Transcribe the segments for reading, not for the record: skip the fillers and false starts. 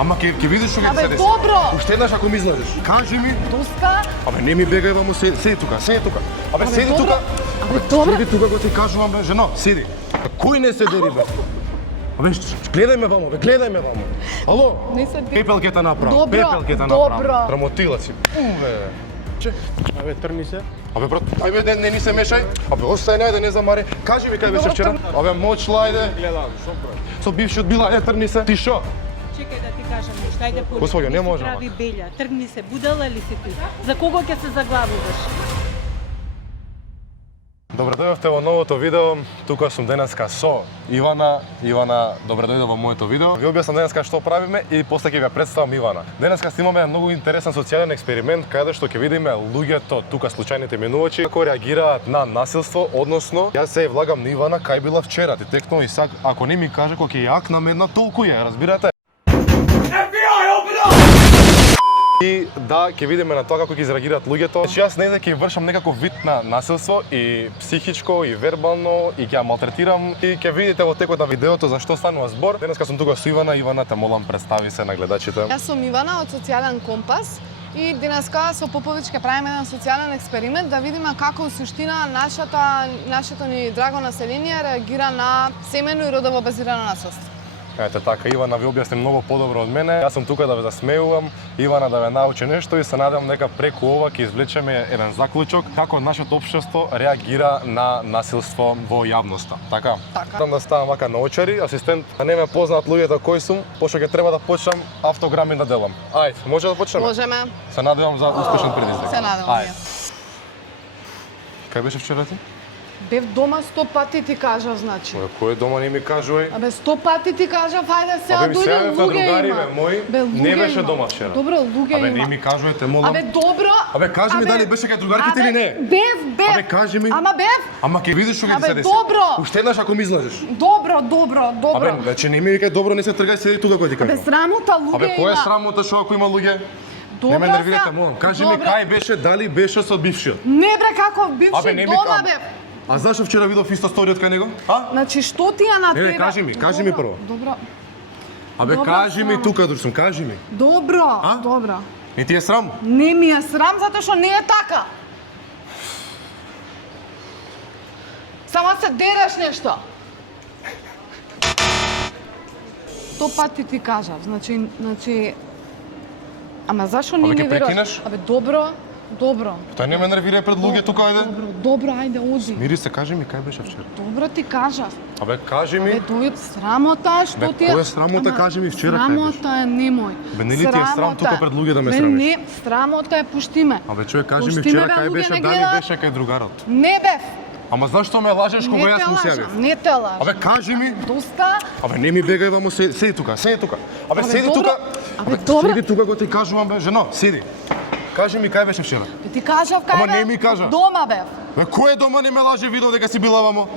Ама ќе видиш што ќе се деси. Добро. Уште еднаш ако ми излезеш. Кажи ми. Доска. Абе не ми бегај вамо, седи тука, седи тука. Абе седи добро. тука. Абе добро. Седи тука го ти кажувам бе, жено, седи. Кој не се дери бе? Абе гледај ме вамо, бе, гледај ме вамо. Ало? Не се дери. Пепел ќе те направам. Добро, Пепел ќе те направам. добро. Рамотила си. Че? Абе, трни се. Абе брат, ајде не ни се мешај. Абе остај најде не замари. Кажи ми кај беше вчера. Абе мочла ајде. Гледам, шо прави? Со бившиот била, трни се. Ти шо? Чекај да ти кажам нешто, ајде поли. Господјо, не може, Прави белја, тргни се, будала ли си ти? За кого ќе се заглавуваш? Добре дојдовте во новото видео. Тука сум денеска со Ивана. Ивана, добре дојде во моето видео. Ви објаснам денеска што правиме и после ќе ви представам Ивана. Денеска снимаме многу интересен социјален експеримент каде што ќе видиме луѓето, тука случајните минувачи, како реагираат на насилство, односно јас се влагам на Ивана кај била вчера. Ти текно и сак, ако не ми каже кој ќе јакнам една толку ја, разбирате? И да, ќе видиме на тоа како ќе изреагираат луѓето. Значи јас не ќе вршам некаков вид на насилство и психичко и вербално и ќе ја малтретирам и ќе видите во текот на видеото за што станува збор. Денеска сум тука со Ивана. Ивана, те молам представи се на гледачите. Јас сум Ивана од Социјален компас и денеска со Попович ќе правиме еден социјален експеримент да видиме како во суштина нашето ни драго население реагира на семејно и родово базирано насилство. Ете така, Ивана ви објасни многу подобро од мене. Јас сум тука да ве засмеувам, Ивана да ве научи нешто и се надевам дека преку ова ќе извлечеме еден заклучок како нашето општество реагира на насилство во јавноста. Така? Така. Сам да ставам вака научари, асистент, а не ме познаат луѓето кој сум, пошто ќе треба да почнам автограми да делам. Ајде, може да почнеме? Можеме. Се надевам за успешен предизвик. Се надевам. Ајде. Кај беше вчера ти? Бев дома 100 пати ти кажав, значи. Кој дома не ми кажувај? Абе 100 пати ти кажав, ајде сега Абе ми се дојде јавев на луѓе другари, има. бе, мој, Бе, не луѓе беше има. дома вчера. Добро, луѓе Абе, има. не ми кажувајте, молам. Абе добро. Абе, кажи ми дали беше кај другарките или не? Бев. Абе, кажи ми. Ама бев. Ама ќе видиш што ќе ти Абе, се деси. добро. Уште еднаш ако ми излезеш. Добро. Абе, значи не ми викај добро, не се тргај, седи тука кој ти кажам. Абе срамота луѓе Абе, има. кој е срамота што ако има луѓе? Не ме Добро нервирате, сега. молам. Кажи ми Добро. кај беше, дали беше со бившиот? Не бре како бивши Абе, не ми дома кам. бев. А зашо вчера видов исто сториот кај него? А? Значи што ти ја на Не, тебе? кажи ми прво. Добро. Абе, Добро, кажи ми срам. тука сум, кажи ми. Добро. А? Добро. Не ти е срам? Не ми е срам затоа што не е така. Само се дереш нешто. 100 пати ти кажав, значи ама зашо не Абе, ми ќе веруваш? прекинеш? Абе добро. Тој не ме нервира пред луѓе тука, ајде. Добро, ајде оди. Мири се, кажи ми кај беше вчера. Добро ти кажав. Абе, кажи ми. Бе, дојд срамота, што Бе, ти е... која срамота, Ама, кажи ми вчера кај беше? Срамота е немој. Бе, нели ти е срам тука пред луѓе да ме Бе, срамиш? не, срамота е, пушти ме. Абе, човек, кажи ми Пушти ме, вчера бе, кај луѓе беше, не дали гледаат. беше кај другарот? Не бев. Ама зашто ме лажеш кога јас му се јавив? Не те лажам. Абе, кажи ми. Доста. Абе, не ми бегај вамо, седи тука, седи тука. Абе, седи добро. тука. Абе, добро. Седи тука го ти кажувам, бе, жено, седи. Кажи ми кај беше вчера? Бе, ти кажав кај Ама бев? не ми кажа. Дома бев. Бе, кој дома не ме лаже видов дека си била вамо?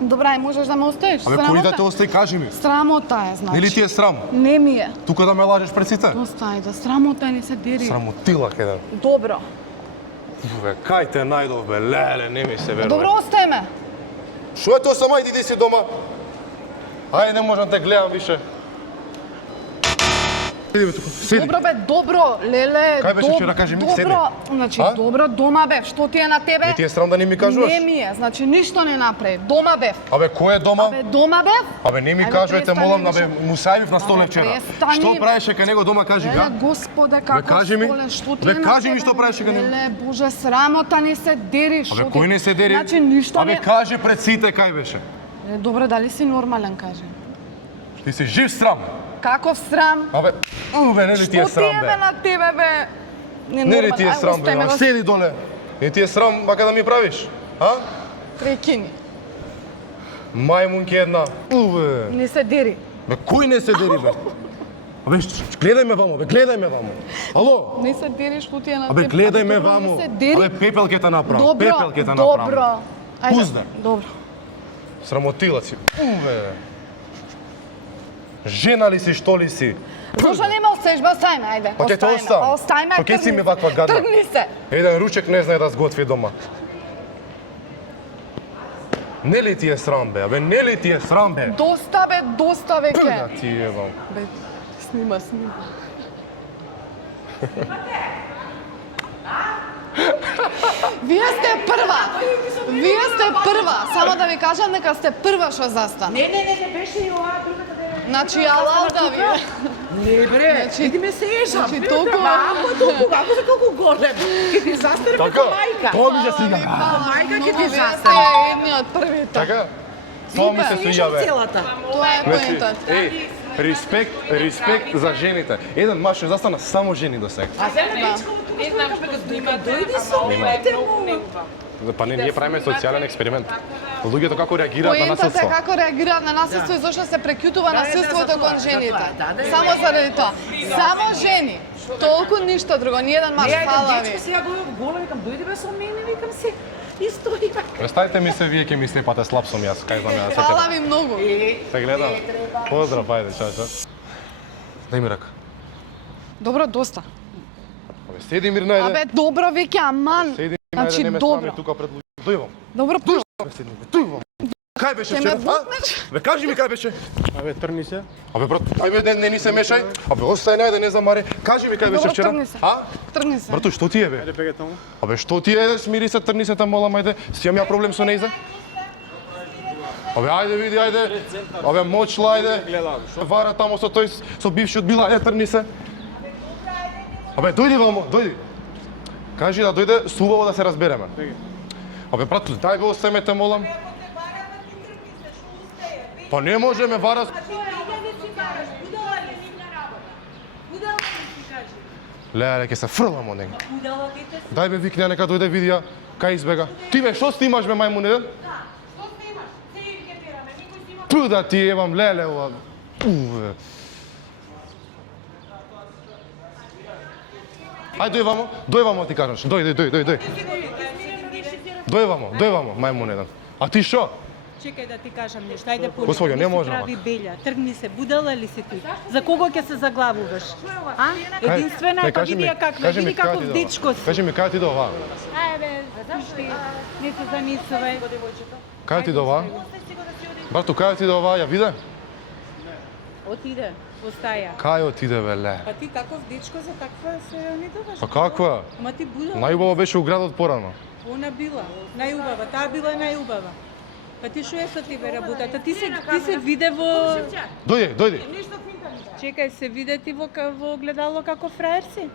Добра, и можеш да ме оставиш. Абе, кој да те остави, кажи ми. Срамота е, значи. Нели ти е срам? Не ми е. Тука да ме лажеш пред сите? Остави да срамота не се дери. Срамотила каде. Добро. Бе, кај те најдов, бе, леле, не ми се верува. Добро, остави ме. Шо е тоа сама, иди си дома. Ајде, не можам те гледам више. Седи бе тука, седи. Добро бе, добро, леле. Кај беше вчера, кажи ми, седи. Добро, значи А? добро, дома бев. Што ти е на тебе? Не ти е срам да не ми кажуваш? Не ми е, значи ништо не направи. Дома бев. Абе, кој е дома? Абе, дома бев? Абе, не ми Ајде, кажувајте, престани молам, више. абе, му сајавив на столе Абе, вчера. престани. Што правеше кај него дома, кажи га? Господе, Бе, како кажи ми. столе, што ти Бе, е на кажи ми тебе? што правеше кај него. Леле, боже, срамота не се дериш. Абе, што ти- кој не се дери? Значи, ништо Абе, не... кажи пред сите кај беше. Добре, дали си нормален, кажи. Ти си жив срам. Каков срам? Абе, бе, нели ти е Што ти срам, е бе? на тебе, бе? Нели ти е срам, бе? Ма седи доле. Не ти е срам, бака да ми правиш? А? Прекини. Мајмунки една. Бе. Не се дери. Бе, кој не се дери, бе? Абе, гледај ме вамо, бе, гледај ме вамо. Ало? Не се дери, што ти е на Абе, тебе. гледај ме добро, вамо. Не се дери. Абе, пепел ќе те направам. Добро, Пепел ќе те направам. добро. Ајде, Пузда. Добро. Срамотила си. Бе. Жена ли си, што ли си? Зошто не ме оставиш, ба остави ме, ајде. Па ќе те Остави ме, оставам. Остави ме, Па ќе си тргни ми се. ваква гадна. Тргни се. Еден ручек не знае да сготви дома. Нели ти е срам бе? Абе нели ти е срам бе? Доста веќе. Да ти ебам. Бе, снима. Вие сте прва. Само да ви кажам дека сте прва што застана. Не беше и оваа другата да е. Значи алал да ви. Не бре, иди ме се ежам. Значи толку Ако за колку голем. Ке ти застане како мајка. Тоа ми се свига. Мајка ке ти Вие застане. сте едни од првите. Така? Тоа ми се свига бе. Целата. Тоа е поентот. Еј, респект за жените. Еден маж што застана само жени до сега. А сега дечко, не знам што дојди со мене. Па не, ние правиме социјален експеримент. Луѓето како реагираат на Поентот е насилство. како реагираат на насилство и зошто се прекјутува насилството за тоа, кон за жените. тоа, да, Само заради тоа. Само жени. Толку ништо друго, ни еден маж, фала ви. Дечко сега голем, викам, дојди бе со мене, викам се. Исто има. Представете ми се, вие ќе ми слепате слаб сум јас, кај знам ја Фала сете. ви многу. Се гледам. Поздрав, ајде, чао. Дај ми рака. Добро, доста. Абе, седи мирно, ајде. Абе, добро веќе, аман. Седи, Значи, ајде, не ме добро. срами тука пред луѓето. Дојвам. Добро, Седни, дојвам. Кај беше Ќе ме вчера? бутнеш? Бе, кажи ми кај беше. Абе, тргни се. Абе, брат, ајде, не ни се мешај. Абе, остај, ајде, не замари. Кажи ми кај беше Добро, вчера. тргни се. А? Тргни се. Брато, што ти е, бе? Ајде, бегај таму. Абе, што ти е? Смири се, трни се, молам, ајде. Си имам ја проблем со нејзе? Абе, ајде, види, ајде. Абе, мочла, ајде. Гледам. Вара тамо со тој, со бившиот била, ајде, трни се. Абе, дојди вамо, дојди. Кажи да дојде, субаво да се разбереме. Абе, брато, дај го осемете, молам. Па не можеме, вара... Леле, ќе се фрлам од него. Дај бе викне, нека дојде видија кај избега. Ти бе, што снимаш бе, мајмун еден? Пу да ти ебам, леле, ова. Уве. Ај, дој вамо, ти кажеш. Дој. Дој вамо, мајмун еден. А ти шо? Чекај да ти кажам нешто. Ајде по. Господје, не може, Прави белја. Тргни се, будала ли си ти? За кого ќе се заглавуваш? А? Единствена, па види ја каква, види каков дечко си. Кажи ми, кај ти до ова? Ајде, слушай, не се замислувај. Кај ти до ова? Брато, кај ти до ова? Ја виде? Отиде, остаја. Кај отиде, бе, ле? Па ти таков дечко за таква се не добаш. Па каква? Ма ти будала. Најубаво беше у градот порано. Она била, најубава, таа била најубава. Па ти што е со тебе работата? Ти се виде во... Дојди. Чекај, се виде ти во гледало како фраер си?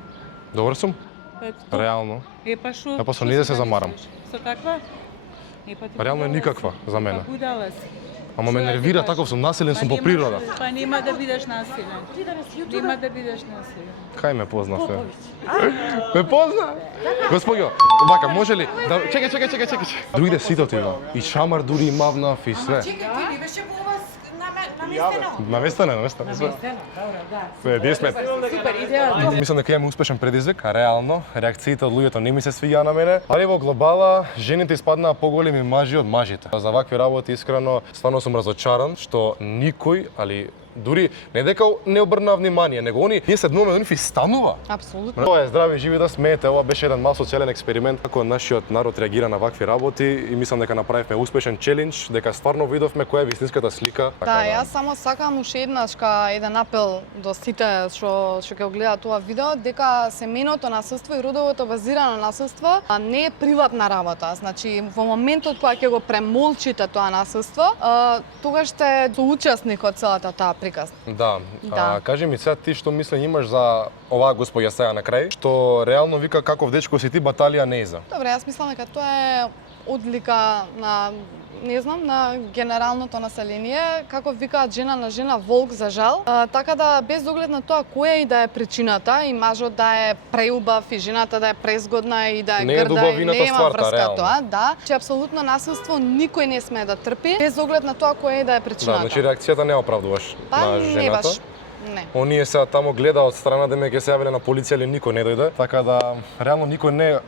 Добар сум? Ето. Реално. Па што? Па со ниде се замарам. Со таква? Па ти Реално е будала никаква си. за мене. Па будала си. Ама ме нервира, таков сум, насилен сум по природа. Па нема да бидеш насилен. Нема да бидеш насилен. Кај ме позна се? Ме позна? Господјо, вака, може ли? Да... Чекај. Другите сите отидоа. И шамар дури и мавнав и све. Чекај, ти не беше во вас наместено? Навестена. Све, ние сме. Супер, идеја. Мислам дека имаме успешен предизвик, а реално реакциите од луѓето не ми се свиѓа на мене. Али во глобала жените испаднаа поголеми мажи од мажите. За вакви работи искрено стварно сум разочаран што никој, али дури не дека не обрнаа внимание, него ние седнуваме, нив и станува. Апсолутно. Тоа е здрави живи да смеете, ова беше еден мал социјален експеримент како нашиот народ реагира на вакви работи и мислам дека направивме успешен челендж, дека стварно видовме која е вистинската слика. Да, јас само сакам уште еднашка еден апел до сите што ќе го гледаат тоа видео, дека семејното насилство и родовото базирано насилство не е приватна работа. Значи, во моментот кога ќе го премолчите тоа насилство, тогаш сте соучесник од целата таа приказ. Да. Да. Кажи ми сега ти што мисли имаш за оваа господја сега на крај, што реално вика каков дечко си ти, баталија не иза. Добре, јас мислам дека тоа е одлика на не знам, на генералното население, како викаат жена на жена, волк за жал. Така да без оглед на тоа која и да е причината, и мажот да е преубав и жената да е презгодна и да е Не е грда и дубавината нема стварта, врска реално. тоа, да, че апсолутно насилство никој не смее да трпи без оглед на тоа која и да е Да, причината. значи реакцијата не оправдуваш Па, на не жената. баш. Не. Оние сега таму гледа од страна да ме ќе се јавиле на полиција или никој не дојде, така да реално никој не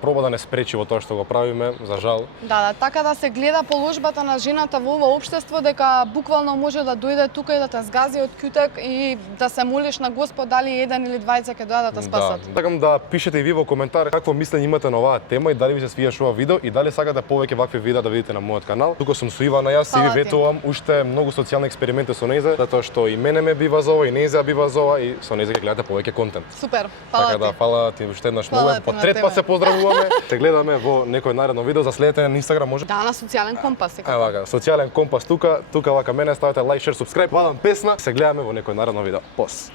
проба да не спречи во тоа што го правиме, за жал. Да, така да се гледа положбата на жената во ова општество дека буквално може да дојде тука и да те згази од кјутек и да се молиш на Господ дали еден или двајца ќе дојдат да те спасат. Да, сакам да пишете и ви во коментар какво мислење имате на оваа тема и дали ви се свиѓаш ова видео и дали сакате повеќе вакви видеа да видите на мојот канал. Тука сум со Ивана јас и ви ветувам уште многу социјални експерименти со нејзе, затоа што и мене ме бива за ова и нејзе бива за ова и со нејзе ќе гледате повеќе контент. Супер, фала Така ти. да, фала ти уште еднаш Фала многу. ти По на трет тебе. пат се поздравуваме. Се гледаме во некој наредно видео, за следете на Инстаграм може. Да, на социјален компас секако. Вака, социјален компас тука вака мене ставете лайк, шер, субскрајб, вадам песна, се гледаме во некој наредно видео. Пос.